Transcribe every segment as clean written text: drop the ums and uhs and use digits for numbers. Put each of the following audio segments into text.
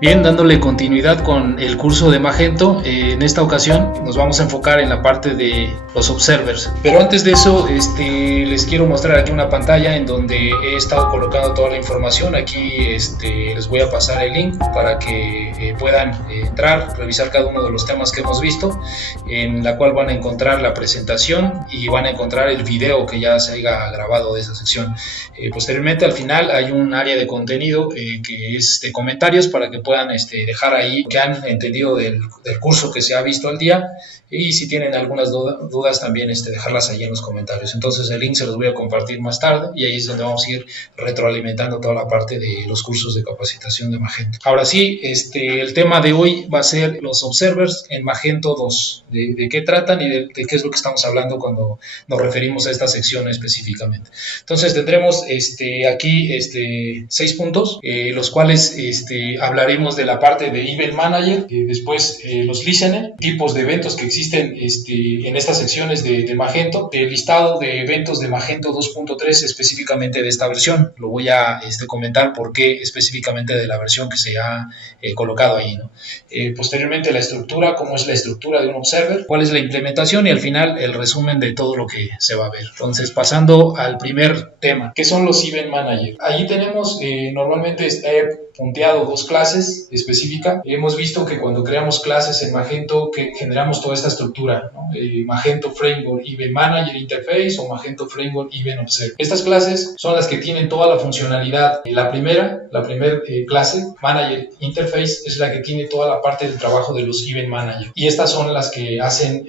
Bien, dándole continuidad con el curso de Magento, en esta ocasión nos vamos a enfocar en la parte de los observers. Pero antes de eso, les quiero mostrar aquí una pantalla en donde he estado colocando toda la información. Aquí les voy a pasar el link para que puedan entrar, revisar cada uno de los temas que hemos visto, en la cual van a encontrar la presentación y van a encontrar el video que ya se haya grabado de esa sección. Posteriormente, al final, hay un área de contenido que es de comentarios para que puedan dejar ahí que han entendido del curso que se ha visto al día, y si tienen algunas dudas también dejarlas ahí en los comentarios. Entonces el link se los voy a compartir más tarde y ahí es donde vamos a ir retroalimentando toda la parte de los cursos de capacitación de Magento. Ahora sí, el tema de hoy va a ser los observers en Magento 2, de qué tratan y de qué es lo que estamos hablando cuando nos referimos a esta sección específicamente. Entonces tendremos aquí 6 puntos, los cuales hablaremos de la parte de Event Manager, después los listener, tipos de eventos que existen en estas secciones de Magento, el listado de eventos de Magento 2.3 específicamente de esta versión. Lo voy a comentar por qué específicamente de la versión que se ha colocado ahí, ¿no? Posteriormente la estructura, cómo es la estructura de un observer, cuál es la implementación y al final el resumen de todo lo que se va a ver. Entonces, pasando al primer tema, ¿qué son los Event Manager? Allí tenemos normalmente punteado dos clases específicas. Hemos visto que cuando creamos clases en Magento que generamos toda esta estructura, ¿no? Magento Framework Event Manager Interface o Magento Framework Event Observer. Estas clases son las que tienen toda la funcionalidad. La primera clase, Manager Interface, es la que tiene toda la parte del trabajo de los Event Manager. Y estas son las que hacen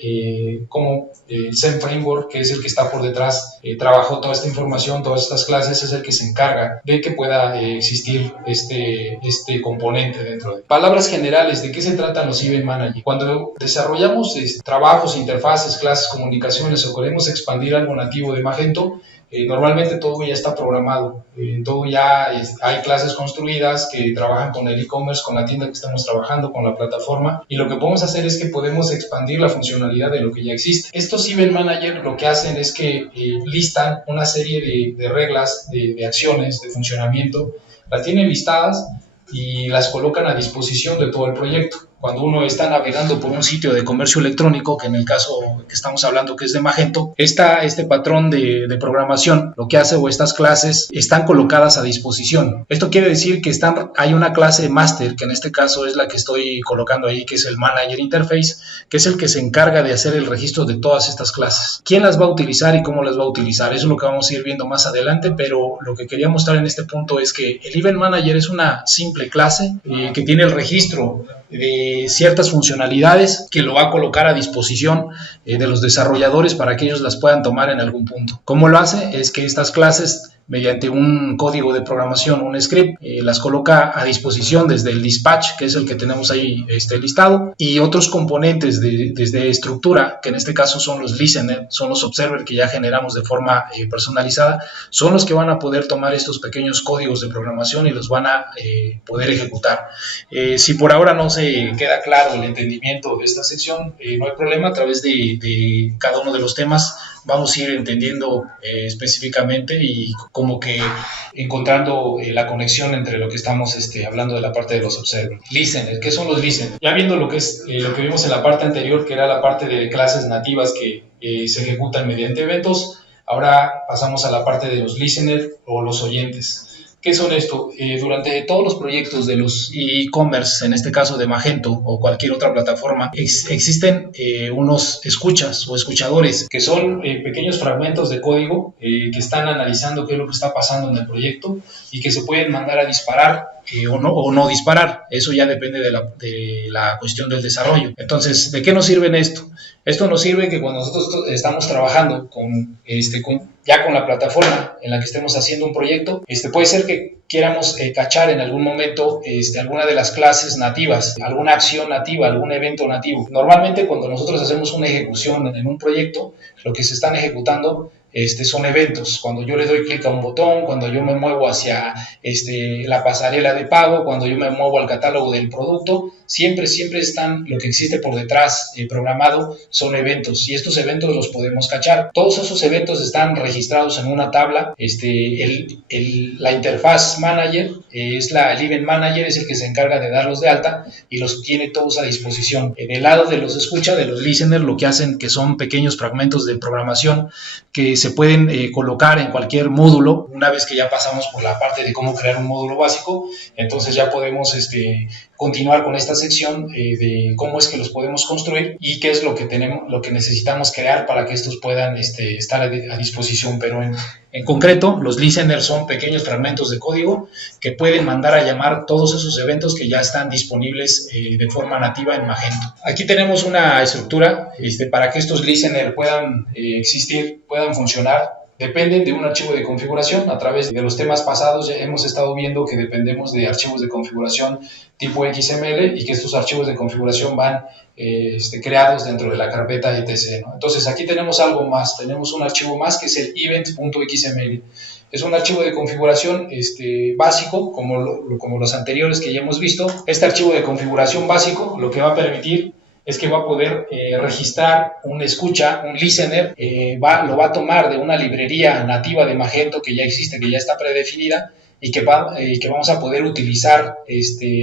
como el Zen Framework, que es el que está por detrás, trabajó toda esta información, todas estas clases, es el que se encarga de que pueda existir este componente dentro de. Palabras generales, ¿de qué se tratan los Event Manager? Cuando desarrollamos trabajos, interfaces, clases, comunicaciones o queremos expandir algo nativo de Magento, normalmente todo ya está programado, todo ya hay clases construidas que trabajan con el e-commerce, con la tienda que estamos trabajando, con la plataforma, y lo que podemos hacer es que podemos expandir la funcionalidad de lo que ya existe. Estos Event Manager lo que hacen es que listan una serie de reglas, de acciones, de funcionamiento, las tienen listadas y las colocan a disposición de todo el proyecto. Cuando uno está navegando por un sitio de comercio electrónico, que en el caso que estamos hablando que es de Magento, este patrón de programación lo que hace, o estas clases están colocadas a disposición. Esto quiere decir que hay una clase master, que en este caso es la que estoy colocando ahí, que es el Manager Interface, que es el que se encarga de hacer el registro de todas estas clases. ¿Quién las va a utilizar y cómo las va a utilizar? Eso es lo que vamos a ir viendo más adelante, pero lo que quería mostrar en este punto es que el Event Manager es una simple clase que tiene el registro de ciertas funcionalidades que lo va a colocar a disposición de los desarrolladores para que ellos las puedan tomar en algún punto. ¿Cómo lo hace? Es que estas clases, mediante un código de programación, un script, las coloca a disposición desde el dispatch, que es el que tenemos ahí listado, y otros componentes desde estructura, que en este caso son los listener, son los observer que ya generamos de forma personalizada, son los que van a poder tomar estos pequeños códigos de programación y los van a poder ejecutar. Si por ahora no se queda claro el entendimiento de esta sección, no hay problema, a través de cada uno de los temas vamos a ir entendiendo específicamente y como que encontrando la conexión entre lo que estamos hablando de la parte de los observers. Listener, ¿qué son los listeners? Ya viendo lo que es lo que vimos en la parte anterior, que era la parte de clases nativas que se ejecutan mediante eventos, ahora pasamos a la parte de los listeners o los oyentes. ¿Qué son esto? Durante todos los proyectos de los e-commerce, en este caso de Magento o cualquier otra plataforma, existen unos escuchas o escuchadores, que son pequeños fragmentos de código que están analizando qué es lo que está pasando en el proyecto y que se pueden mandar a disparar o no disparar. Eso ya depende de la cuestión del desarrollo. Entonces, ¿de qué nos sirve esto? Esto nos sirve que cuando nosotros estamos trabajando ya con la plataforma en la que estemos haciendo un proyecto, puede ser que quieramos cachar en algún momento alguna de las clases nativas, alguna acción nativa, algún evento nativo. Normalmente cuando nosotros hacemos una ejecución en un proyecto, lo que se están ejecutando son eventos. Cuando yo le doy clic a un botón, cuando yo me muevo hacia la pasarela de pago, cuando yo me muevo al catálogo del producto, siempre están, lo que existe por detrás programado son eventos, y estos eventos los podemos cachar. Todos esos eventos están registrados en una tabla. La interfaz manager el event manager es el que se encarga de darlos de alta y los tiene todos a disposición. En el lado de los escucha, de los listeners, lo que hacen que son pequeños fragmentos de programación que se pueden colocar en cualquier módulo. Una vez que ya pasamos por la parte de cómo crear un módulo básico, entonces ya podemos continuar con esta sección de cómo es que los podemos construir y qué es lo que necesitamos crear para que estos puedan estar a disposición. Pero en concreto, los listeners son pequeños fragmentos de código que pueden mandar a llamar todos esos eventos que ya están disponibles de forma nativa en Magento. Aquí tenemos una estructura para que estos listeners puedan existir, puedan funcionar. Dependen de un archivo de configuración. A través de los temas pasados ya hemos estado viendo que dependemos de archivos de configuración tipo XML y que estos archivos de configuración van creados dentro de la carpeta etc, ¿no? Entonces aquí tenemos algo más, tenemos un archivo más que es el event.xml. Es un archivo de configuración básico, como los anteriores que ya hemos visto. Este archivo de configuración básico lo que va a permitir es que va a poder registrar un escucha, un listener, lo va a tomar de una librería nativa de Magento que ya existe, que ya está predefinida y que vamos a poder utilizar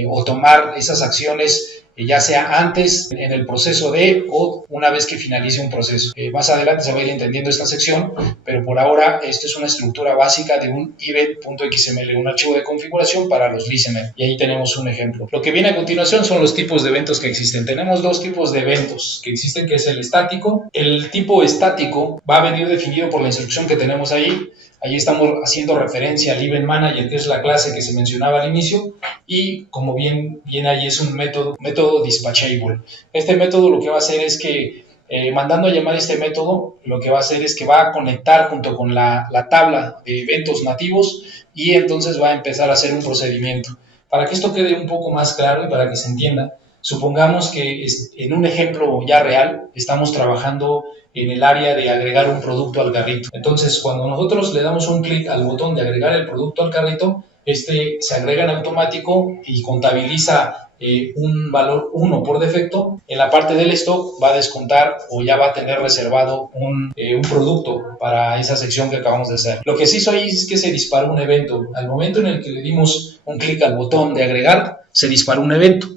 o tomar esas acciones ya sea antes en el proceso o una vez que finalice un proceso. Más adelante se va a ir entendiendo esta sección, pero por ahora esto es una estructura básica de un event.xml, un archivo de configuración para los listeners, y ahí tenemos un ejemplo. Lo que viene a continuación son los tipos de eventos que existen. Tenemos dos tipos de eventos que existen, que es el estático. El tipo estático va a venir definido por la instrucción que tenemos ahí. Ahí estamos haciendo referencia al Event Manager, que es la clase que se mencionaba al inicio, y como bien ahí es un método dispatchable. Este método lo que va a hacer es que, mandando a llamar este método, lo que va a hacer es que va a conectar junto con la tabla de eventos nativos y entonces va a empezar a hacer un procedimiento. Para que esto quede un poco más claro y para que se entienda, supongamos que en un ejemplo ya real estamos trabajando en el área de agregar un producto al carrito. Entonces, cuando nosotros le damos un clic al botón de agregar el producto al carrito, se agrega en automático y contabiliza un valor 1 por defecto. En la parte del stock va a descontar o ya va a tener reservado un producto para esa sección que acabamos de hacer. Lo que sí hizo ahí es que se disparó un evento. Al momento en el que le dimos un clic al botón de agregar, se disparó un evento.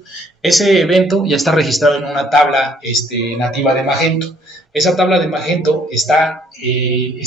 Ese evento ya está registrado en una tabla nativa de Magento. Esa tabla de Magento está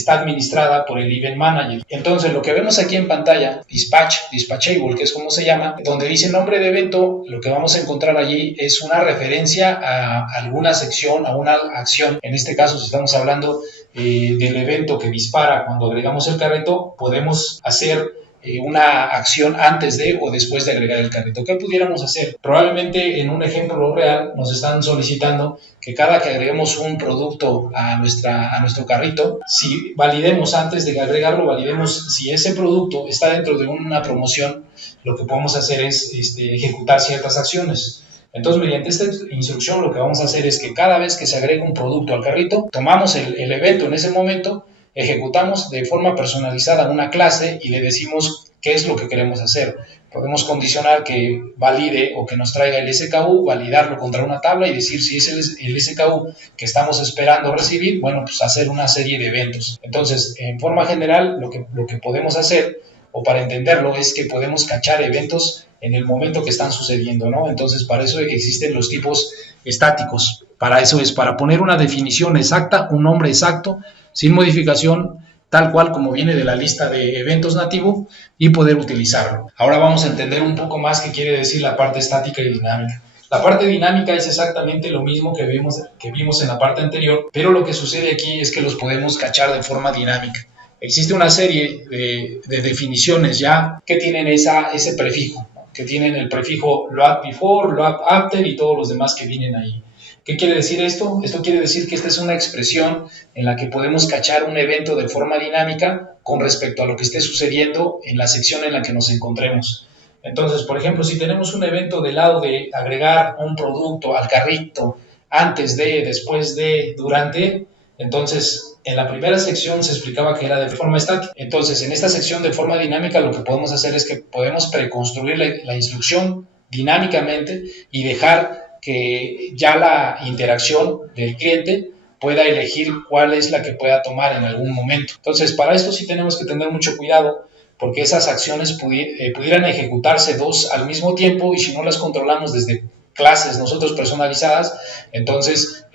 administrada por el Event Manager. Entonces, lo que vemos aquí en pantalla, dispatchable, que es como se llama, donde dice nombre de evento, lo que vamos a encontrar allí es una referencia a alguna sección, a una acción. En este caso, si estamos hablando del evento que dispara cuando agregamos el carrito, podemos hacer una acción antes de o después de agregar el carrito. ¿Qué pudiéramos hacer? Probablemente en un ejemplo real nos están solicitando que cada que agreguemos un producto a nuestro carrito, si validemos antes de agregarlo, validemos si ese producto está dentro de una promoción. Lo que podemos hacer es ejecutar ciertas acciones. Entonces, mediante esta instrucción, lo que vamos a hacer es que cada vez que se agrega un producto al carrito, tomamos el evento en ese momento, ejecutamos de forma personalizada una clase y le decimos qué es lo que queremos hacer. Podemos condicionar que valide o que nos traiga el SKU, validarlo contra una tabla y decir si es el SKU que estamos esperando recibir, bueno, pues hacer una serie de eventos. Entonces, en forma general, lo que podemos hacer, o para entenderlo, es que podemos cachar eventos en el momento que están sucediendo, ¿no? Entonces, para eso existen los tipos estáticos. Para eso es, para poner una definición exacta, un nombre exacto, sin modificación, tal cual como viene de la lista de eventos nativo, y poder utilizarlo. Ahora vamos a entender un poco más qué quiere decir la parte estática y dinámica. La parte dinámica es exactamente lo mismo que vimos en la parte anterior, pero lo que sucede aquí es que los podemos cachar de forma dinámica. Existe una serie de definiciones ya que tienen ese prefijo, ¿no? Que tienen el prefijo load before, load after y todos los demás que vienen ahí. ¿Qué quiere decir esto? Esto quiere decir que esta es una expresión en la que podemos cachar un evento de forma dinámica con respecto a lo que esté sucediendo en la sección en la que nos encontremos. Entonces, por ejemplo, si tenemos un evento del lado de agregar un producto al carrito antes de, después de, durante, Entonces, en la primera sección se explicaba que era de forma estática. Entonces, en esta sección de forma dinámica lo que podemos hacer es que podemos preconstruir la instrucción dinámicamente y dejar que ya la interacción del cliente pueda elegir cuál es la que pueda tomar en algún momento. Entonces, para esto sí tenemos que tener mucho cuidado porque esas acciones pudieran ejecutarse dos al mismo tiempo y si no las controlamos desde clases nosotros personalizadas, entonces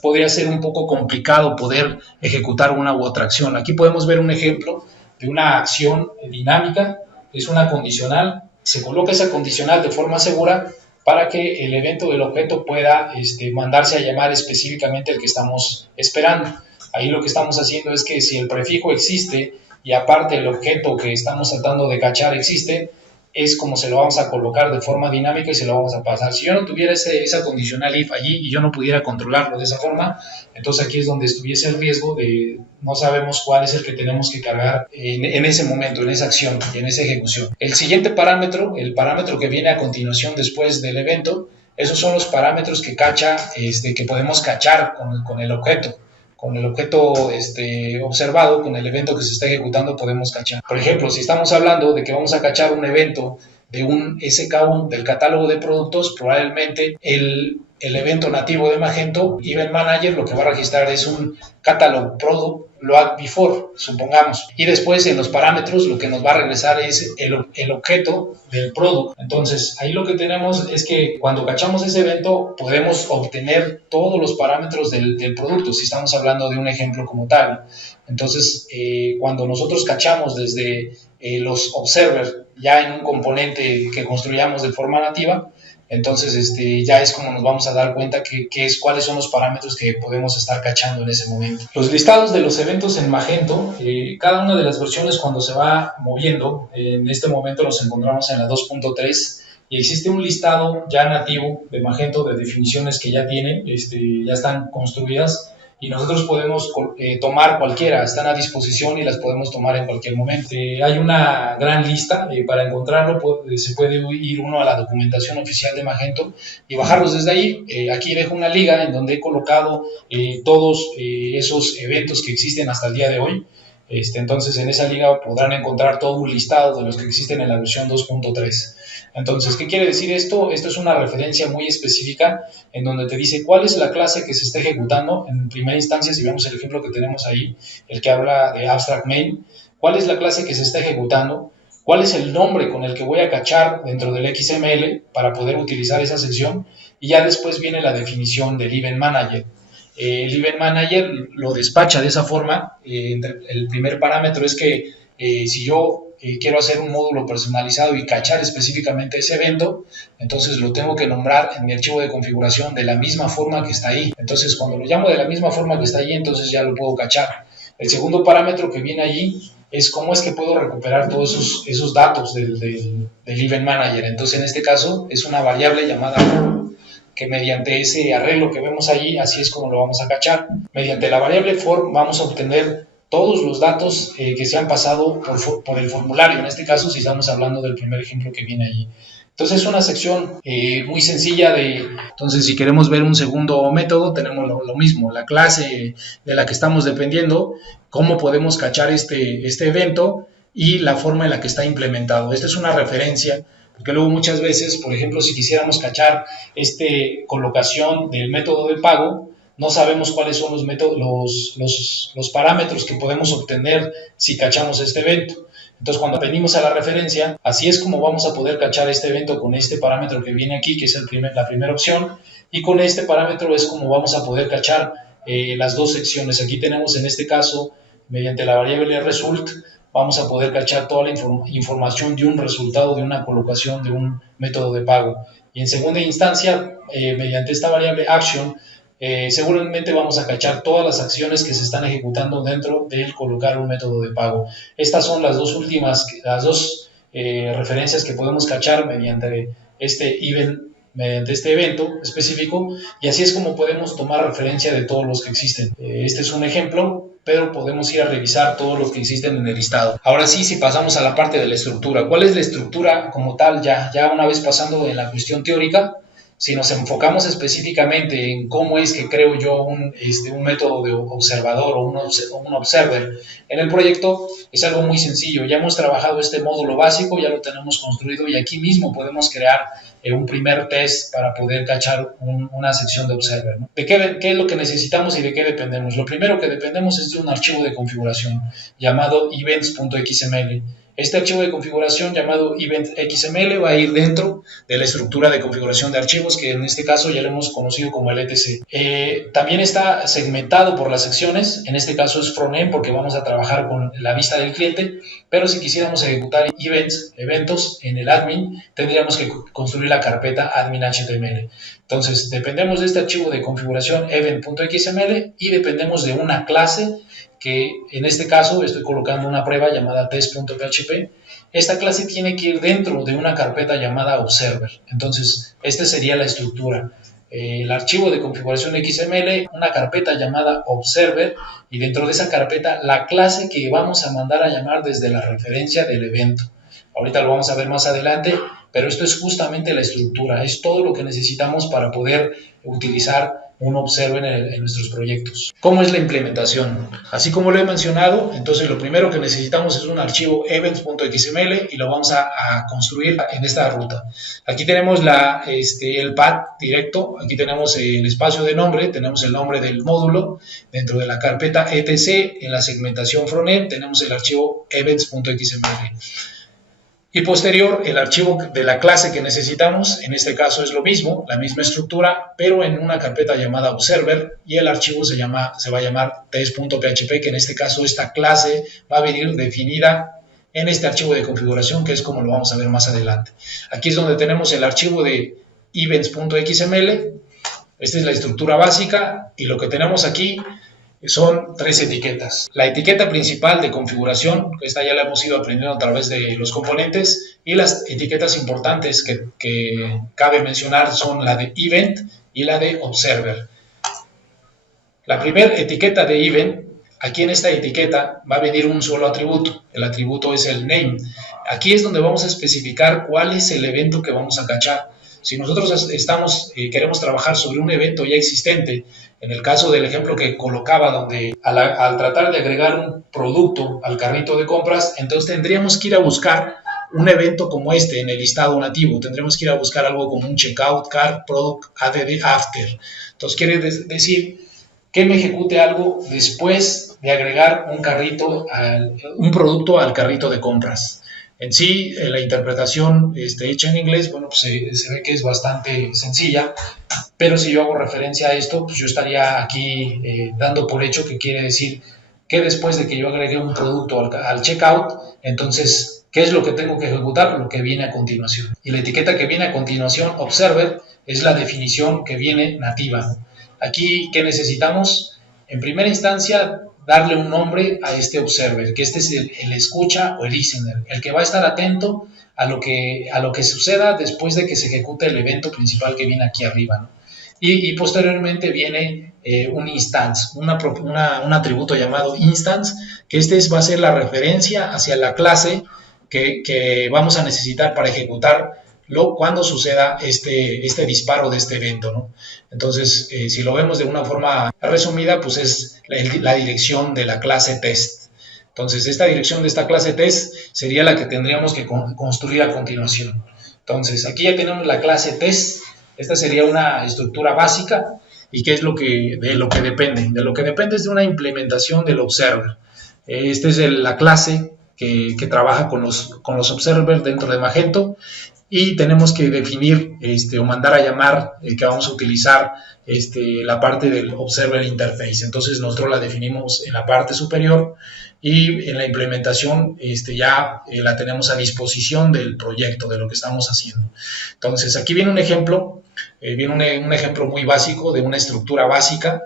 podría ser un poco complicado poder ejecutar una u otra acción. Aquí podemos ver un ejemplo de una acción dinámica, es una condicional, se coloca esa condicional de forma segura para que el evento del objeto pueda mandarse a llamar específicamente el que estamos esperando. Ahí lo que estamos haciendo es que si el prefijo existe y aparte el objeto que estamos tratando de cachar existe, es como se lo vamos a colocar de forma dinámica y se lo vamos a pasar. Si yo no tuviera esa condicional if allí y yo no pudiera controlarlo de esa forma, entonces aquí es donde estuviese el riesgo de no sabemos cuál es el que tenemos que cargar en ese momento, en esa acción, en esa ejecución. El siguiente parámetro, el parámetro que viene a continuación después del evento, esos son los parámetros que que podemos cachar con el objeto. Con el objeto observado, con el evento que se está ejecutando, podemos cachar. Por ejemplo, si estamos hablando de que vamos a cachar un evento de un SK1 del catálogo de productos, probablemente el evento nativo de Magento, Event Manager, lo que va a registrar es un Catalog Product Load Before, supongamos. Y después en los parámetros lo que nos va a regresar es el objeto del product. Entonces, ahí lo que tenemos es que cuando cachamos ese evento podemos obtener todos los parámetros del producto, si estamos hablando de un ejemplo como tal. Entonces, cuando nosotros cachamos desde los observers ya en un componente que construyamos de forma nativa, entonces ya es como nos vamos a dar cuenta cuáles son los parámetros que podemos estar cachando en ese momento. Los listados de los eventos en Magento, cada una de las versiones cuando se va moviendo, en este momento nos encontramos en la 2.3 y existe un listado ya nativo de Magento de definiciones que ya tiene, ya están construidas y nosotros podemos tomar cualquiera, están a disposición y las podemos tomar en cualquier momento. Hay una gran lista, para encontrarlo se puede ir uno a la documentación oficial de Magento y bajarlos desde ahí. Aquí dejo una liga en donde he colocado todos esos eventos que existen hasta el día de hoy. Entonces en esa liga podrán encontrar todo un listado de los que existen en la versión 2.3. Entonces, ¿qué quiere decir esto? Esto es una referencia muy específica en donde te dice cuál es la clase que se está ejecutando. En primera instancia, si vemos el ejemplo que tenemos ahí, el que habla de Abstract Main, cuál es la clase que se está ejecutando, cuál es el nombre con el que voy a cachar dentro del XML para poder utilizar esa sección y ya después viene la definición del Event Manager. El Event Manager lo despacha de esa forma. El primer parámetro es que si yo quiero hacer un módulo personalizado y cachar específicamente ese evento, entonces lo tengo que nombrar en mi archivo de configuración de la misma forma que está ahí. Entonces cuando lo llamo de la misma forma que está ahí, entonces ya lo puedo cachar. El segundo parámetro que viene allí es cómo es que puedo recuperar todos esos datos del Event Manager. Entonces en este caso es una variable llamada for, que mediante ese arreglo que vemos allí, así es como lo vamos a cachar. Mediante la variable for vamos a obtener todos los datos que se han pasado por el formulario, en este caso si estamos hablando del primer ejemplo que viene allí. Entonces es una sección muy sencilla entonces si queremos ver un segundo método, tenemos lo mismo, la clase de la que estamos dependiendo, cómo podemos cachar este evento y la forma en la que está implementado. Esta es una referencia, porque luego muchas veces, por ejemplo, si quisiéramos cachar colocación del método de pago, no sabemos cuáles son los parámetros que podemos obtener si cachamos este evento. Entonces, cuando venimos a la referencia, así es como vamos a poder cachar este evento con este parámetro que viene aquí, que es la primera opción, y con este parámetro es como vamos a poder cachar las dos secciones. Aquí tenemos en este caso, mediante la variable result, vamos a poder cachar toda la información de un resultado, de una colocación, de un método de pago. Y en segunda instancia, mediante esta variable action, seguramente vamos a cachar todas las acciones que se están ejecutando dentro del colocar un método de pago. Estas son las dos referencias que podemos cachar mediante este evento específico, y así es como podemos tomar referencia de todos los que existen. Este es un ejemplo, pero podemos ir a revisar todos los que existen en el listado. Ahora sí, si pasamos a la parte de la estructura, ¿cuál es la estructura como tal? Ya una vez pasando en la cuestión teórica, Si nos enfocamos específicamente en cómo es que creo yo un método de observador o un observer en el proyecto, es algo muy sencillo. Ya hemos trabajado este módulo básico, ya lo tenemos construido y aquí mismo podemos crear un primer test para poder cachar una sección de observer, ¿no? ¿De qué es lo que necesitamos y de qué dependemos? Lo primero que dependemos es de un archivo de configuración llamado events.xml. Este archivo de configuración llamado event.xml va a ir dentro de la estructura de configuración de archivos, que en este caso ya lo hemos conocido como el etc. También está segmentado por las secciones, en este caso es frontend porque vamos a trabajar con la vista del cliente, pero si quisiéramos ejecutar eventos en el admin, tendríamos que construir la carpeta admin.html. Entonces, dependemos de este archivo de configuración event.xml y dependemos de una clase que en este caso estoy colocando una prueba llamada test.php. Esta clase tiene que ir dentro de una carpeta llamada observer. Entonces, esta sería la estructura. El archivo de configuración XML, una carpeta llamada observer y dentro de esa carpeta la clase que vamos a mandar a llamar desde la referencia del evento. Ahorita lo vamos a ver más adelante, pero esto es justamente la estructura, es todo lo que necesitamos para poder utilizar un observer en nuestros proyectos. ¿Cómo es la implementación? Así como lo he mencionado, entonces lo primero que necesitamos es un archivo events.xml y lo vamos a construir en esta ruta. Aquí tenemos el path directo, aquí tenemos el espacio de nombre, tenemos el nombre del módulo, dentro de la carpeta etc, en la segmentación frontend tenemos el archivo events.xml. Y posterior, el archivo de la clase que necesitamos, en este caso es lo mismo, la misma estructura, pero en una carpeta llamada observer y el archivo se va a llamar test.php, que en este caso esta clase va a venir definida en este archivo de configuración, que es como lo vamos a ver más adelante. Aquí es donde tenemos el archivo de events.xml, esta es la estructura básica y lo que tenemos aquí son 3 etiquetas. La etiqueta principal de configuración, esta ya la hemos ido aprendiendo a través de los componentes, y las etiquetas importantes que cabe mencionar son la de event y la de observer. La primera etiqueta de event, aquí en esta etiqueta va a venir un solo atributo, el atributo es el name. Aquí es donde vamos a especificar cuál es el evento que vamos a cachar. Si nosotros queremos trabajar sobre un evento ya existente, en el caso del ejemplo que colocaba, donde al tratar de agregar un producto al carrito de compras, entonces tendríamos que ir a buscar un evento como este en el listado nativo. Tendremos que ir a buscar algo como un checkout, cart, product, add, after. Entonces quiere decir que me ejecute algo después de agregar un producto al carrito de compras. En sí, la interpretación hecha en inglés, bueno, pues se ve que es bastante sencilla, pero si yo hago referencia a esto, pues yo estaría aquí dando por hecho que quiere decir que después de que yo agregué un producto al checkout, entonces, ¿qué es lo que tengo que ejecutar? Lo que viene a continuación. Y la etiqueta que viene a continuación, observer, es la definición que viene nativa, ¿no? Aquí, ¿qué necesitamos? En primera instancia, darle un nombre a este observer, que este es el escucha o el listener, el que va a estar atento a lo que suceda después de que se ejecute el evento principal que viene aquí arriba, ¿no? Y posteriormente viene un instance, un atributo llamado instance, que va a ser la referencia hacia la clase que vamos a necesitar para ejecutar cuando suceda este disparo de este evento, ¿no? Entonces, si lo vemos de una forma resumida, pues es la dirección de la clase test. Entonces, esta dirección de esta clase test sería la que tendríamos que construir a continuación. Entonces, aquí ya tenemos la clase test. Esta sería una estructura básica. ¿Y qué es de lo que depende? De lo que depende es de una implementación del observer. Esta es la clase que trabaja con los observers dentro de Magento. Y tenemos que definir o mandar a llamar que vamos a utilizar la parte del Observer Interface. Entonces nosotros la definimos en la parte superior y en la implementación ya la tenemos a disposición del proyecto, de lo que estamos haciendo. Entonces aquí viene un ejemplo, un ejemplo muy básico de una estructura básica.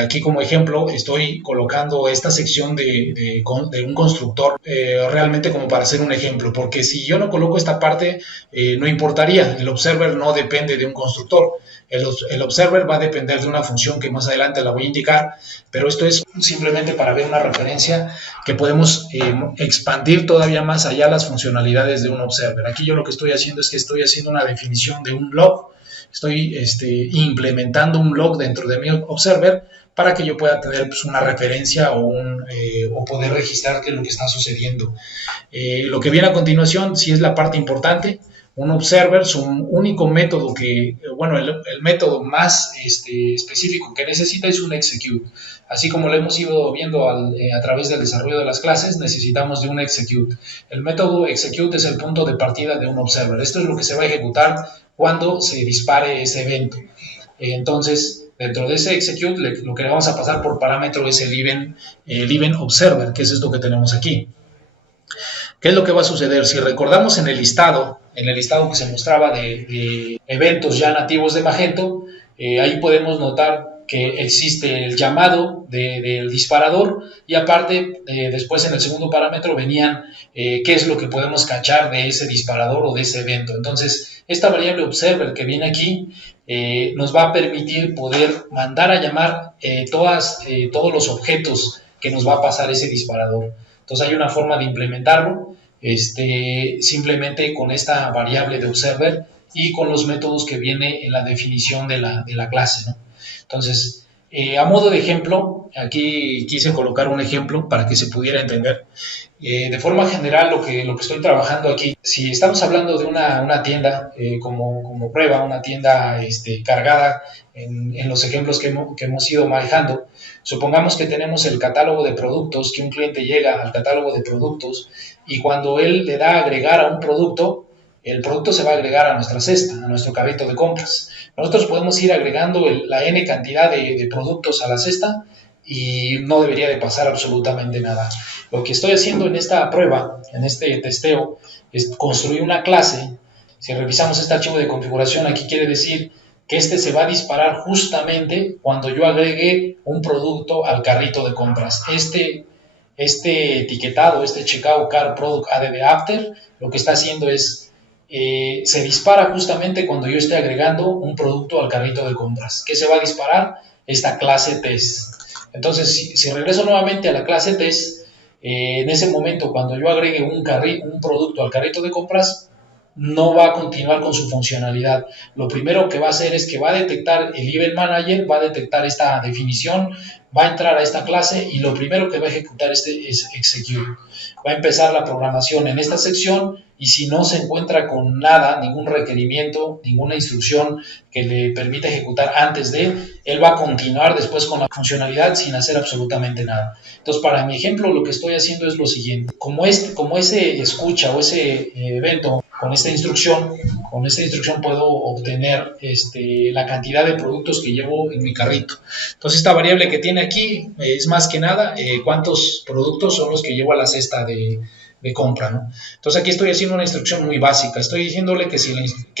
Aquí como ejemplo estoy colocando esta sección de un constructor realmente como para hacer un ejemplo, porque si yo no coloco esta parte no importaría, el observer no depende de un constructor, el observer va a depender de una función que más adelante la voy a indicar, pero esto es simplemente para ver una referencia que podemos expandir todavía más allá las funcionalidades de un observer. Aquí yo lo que estoy haciendo es que estoy haciendo una definición de un log estoy implementando un log dentro de mi observer para que yo pueda tener pues, una referencia o poder registrar qué es lo que está sucediendo. Lo que viene a continuación sí es la parte importante. Un observer, su único método el método más específico que necesita es un execute. Así como lo hemos ido viendo a través del desarrollo de las clases, necesitamos de un execute. El método execute es el punto de partida de un observer. Esto es lo que se va a ejecutar cuando se dispare ese evento. Entonces, dentro de ese execute, lo que le vamos a pasar por parámetro es el event observer, que es esto que tenemos aquí. ¿Qué es lo que va a suceder? Si recordamos en el listado que se mostraba de eventos ya nativos de Magento, ahí podemos notar que existe el llamado del disparador y aparte después en el segundo parámetro venían qué es lo que podemos cachar de ese disparador o de ese evento. Entonces esta variable observer que viene aquí nos va a permitir poder mandar a llamar todos los objetos que nos va a pasar ese disparador. Entonces hay una forma de implementarlo simplemente con esta variable de observer y con los métodos que viene en la definición de la clase, ¿no? Entonces, a modo de ejemplo, aquí quise colocar un ejemplo para que se pudiera entender. De forma general, lo que estoy trabajando aquí, si estamos hablando de una tienda como prueba, una tienda cargada en los ejemplos que hemos ido manejando, supongamos que tenemos el catálogo de productos, que un cliente llega al catálogo de productos y cuando él le da a agregar a un producto, el producto se va a agregar a nuestra cesta, a nuestro carrito de compras. Nosotros podemos ir agregando la n cantidad de productos a la cesta y no debería de pasar absolutamente nada. Lo que estoy haciendo en esta prueba, en este testeo, es construir una clase. Si revisamos este archivo de configuración, aquí quiere decir que se va a disparar justamente cuando yo agregue un producto al carrito de compras. Este etiquetado, checkout cart product add after, lo que está haciendo es se dispara justamente cuando yo esté agregando un producto al carrito de compras. ¿Qué se va a disparar? Esta clase test. Entonces, si regreso nuevamente a la clase test, en ese momento cuando yo agregue un producto al carrito de compras, no va a continuar con su funcionalidad. Lo primero que va a hacer es que va a detectar el Event Manager, va a detectar esta definición, va a entrar a esta clase y lo primero que va a ejecutar es execute. Va a empezar la programación en esta sección y si no se encuentra con nada, ningún requerimiento, ninguna instrucción que le permita ejecutar antes él va a continuar después con la funcionalidad sin hacer absolutamente nada. Entonces, para mi ejemplo, lo que estoy haciendo es lo siguiente. Como ese escucha o ese evento, con esta instrucción puedo obtener la cantidad de productos que llevo en mi carrito. Entonces, esta variable que tiene aquí es más que nada cuántos productos son los que llevo a la cesta de compra, ¿no? Entonces aquí estoy haciendo una instrucción muy básica. Estoy diciéndole que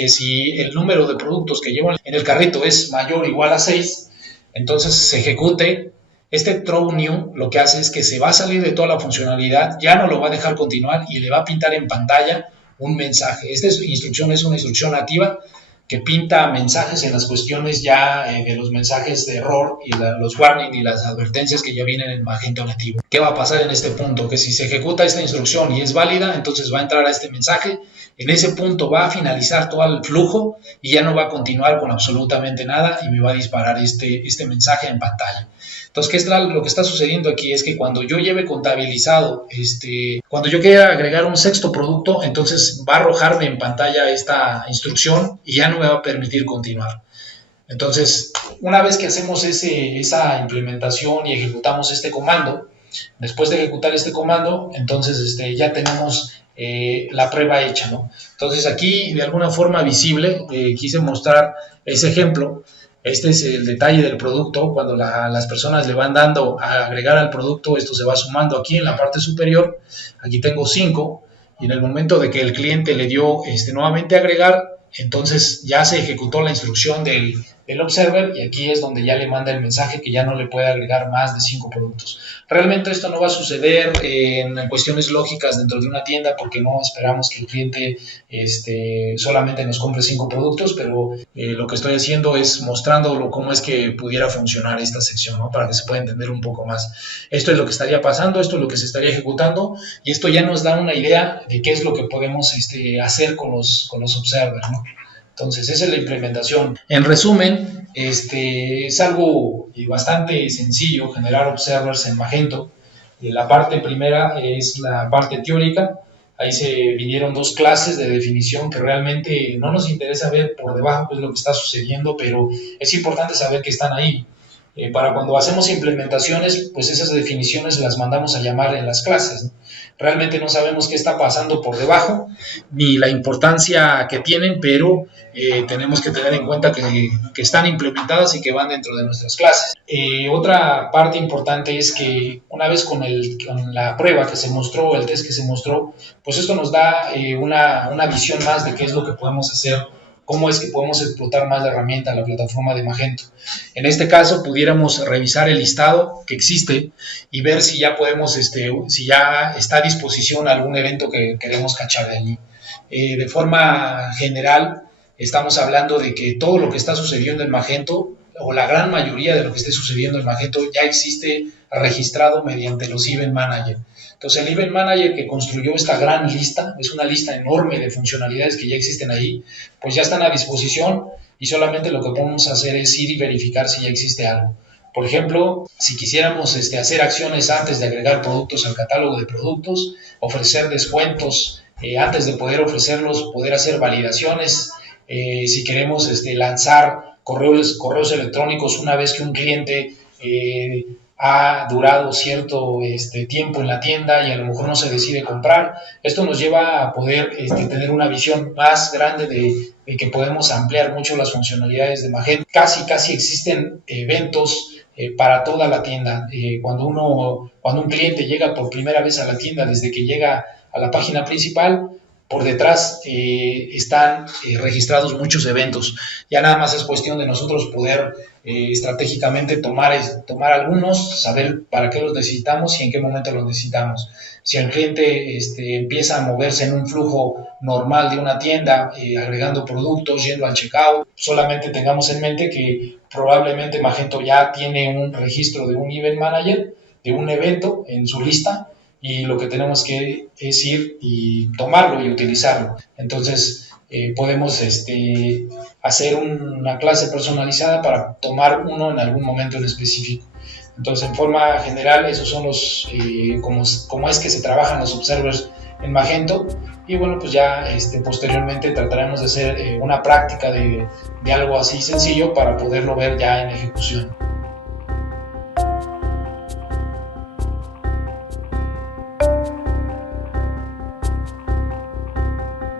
si el número de productos que llevo en el carrito es mayor o igual a 6, entonces se ejecute. Este throw new lo que hace es que se va a salir de toda la funcionalidad, ya no lo va a dejar continuar y le va a pintar en pantalla un mensaje. Esta instrucción es una instrucción nativa que pinta mensajes en las cuestiones ya de los mensajes de error y los warnings y las advertencias que ya vienen en Magento nativo. ¿Qué va a pasar en este punto? Que si se ejecuta esta instrucción y es válida, entonces va a entrar a este mensaje. En ese punto va a finalizar todo el flujo y ya no va a continuar con absolutamente nada y me va a disparar este mensaje en pantalla. Entonces, ¿qué es lo que está sucediendo aquí? Es que cuando yo lleve contabilizado, cuando yo quiera agregar un sexto producto, entonces va a arrojarme en pantalla esta instrucción y ya no me va a permitir continuar. Entonces, una vez que hacemos esa implementación y ejecutamos este comando, después de ejecutar este comando, entonces ya tenemos la prueba hecha, ¿no? Entonces, aquí de alguna forma visible quise mostrar ese ejemplo. Este es el detalle del producto. Cuando las personas le van dando a agregar al producto, esto se va sumando aquí en la parte superior. Aquí tengo 5 y en el momento de que el cliente le dio nuevamente agregar, entonces ya se ejecutó la instrucción del observer y aquí es donde ya le manda el mensaje que ya no le puede agregar más de 5 productos. Realmente esto no va a suceder en cuestiones lógicas dentro de una tienda porque no esperamos que el cliente solamente nos compre 5 productos, pero lo que estoy haciendo es mostrándolo cómo es que pudiera funcionar esta sección, ¿no? Para que se pueda entender un poco más. Esto es lo que estaría pasando, esto es lo que se estaría ejecutando y esto ya nos da una idea de qué es lo que podemos hacer con los observers, ¿no? Entonces esa es la implementación. En resumen, es algo bastante sencillo generar observers en Magento. La parte primera es la parte teórica. Ahí se vinieron 2 clases de definición que realmente no nos interesa ver por debajo qué es lo que está sucediendo, pero es importante saber que están ahí. Para cuando hacemos implementaciones, pues esas definiciones las mandamos a llamar en las clases, ¿no? Realmente no sabemos qué está pasando por debajo, ni la importancia que tienen, pero tenemos que tener en cuenta que están implementadas y que van dentro de nuestras clases. Otra parte importante es que una vez con la prueba que se mostró, el test que se mostró, pues esto nos da una visión más de qué es lo que podemos hacer, cómo es que podemos explotar más la herramienta, la plataforma de Magento. En este caso, pudiéramos revisar el listado que existe y ver si ya podemos, si ya está a disposición algún evento que queremos cachar de allí. De forma general, estamos hablando de que todo lo que está sucediendo en Magento, o la gran mayoría de lo que esté sucediendo en Magento, ya existe registrado mediante los Event Manager. Entonces el Event Manager que construyó esta gran lista, es una lista enorme de funcionalidades que ya existen ahí, pues ya están a disposición y solamente lo que podemos hacer es ir y verificar si ya existe algo. Por ejemplo, si quisiéramos hacer acciones antes de agregar productos al catálogo de productos, ofrecer descuentos antes de poder ofrecerlos, poder hacer validaciones, si queremos lanzar correos electrónicos una vez que un cliente ha durado cierto tiempo en la tienda y a lo mejor no se decide comprar. Esto nos lleva a poder tener una visión más grande de que podemos ampliar mucho las funcionalidades de Magento. Casi existen eventos para toda la tienda. Cuando un cliente llega por primera vez a la tienda, desde que llega a la página principal, por detrás están registrados muchos eventos. Ya nada más es cuestión de nosotros poder estratégicamente tomar algunos, saber para qué los necesitamos y en qué momento los necesitamos. Si el cliente empieza a moverse en un flujo normal de una tienda, agregando productos, yendo al checkout, solamente tengamos en mente que probablemente Magento ya tiene un registro de un Event Manager, de un evento en su lista, y lo que tenemos que es ir y tomarlo y utilizarlo. Entonces podemos hacer una clase personalizada para tomar uno en algún momento en específico. Entonces, en forma general, esos son los cómo es que se trabajan los observers en Magento. Y bueno, pues ya posteriormente trataremos de hacer una práctica de algo así sencillo para poderlo ver ya en ejecución.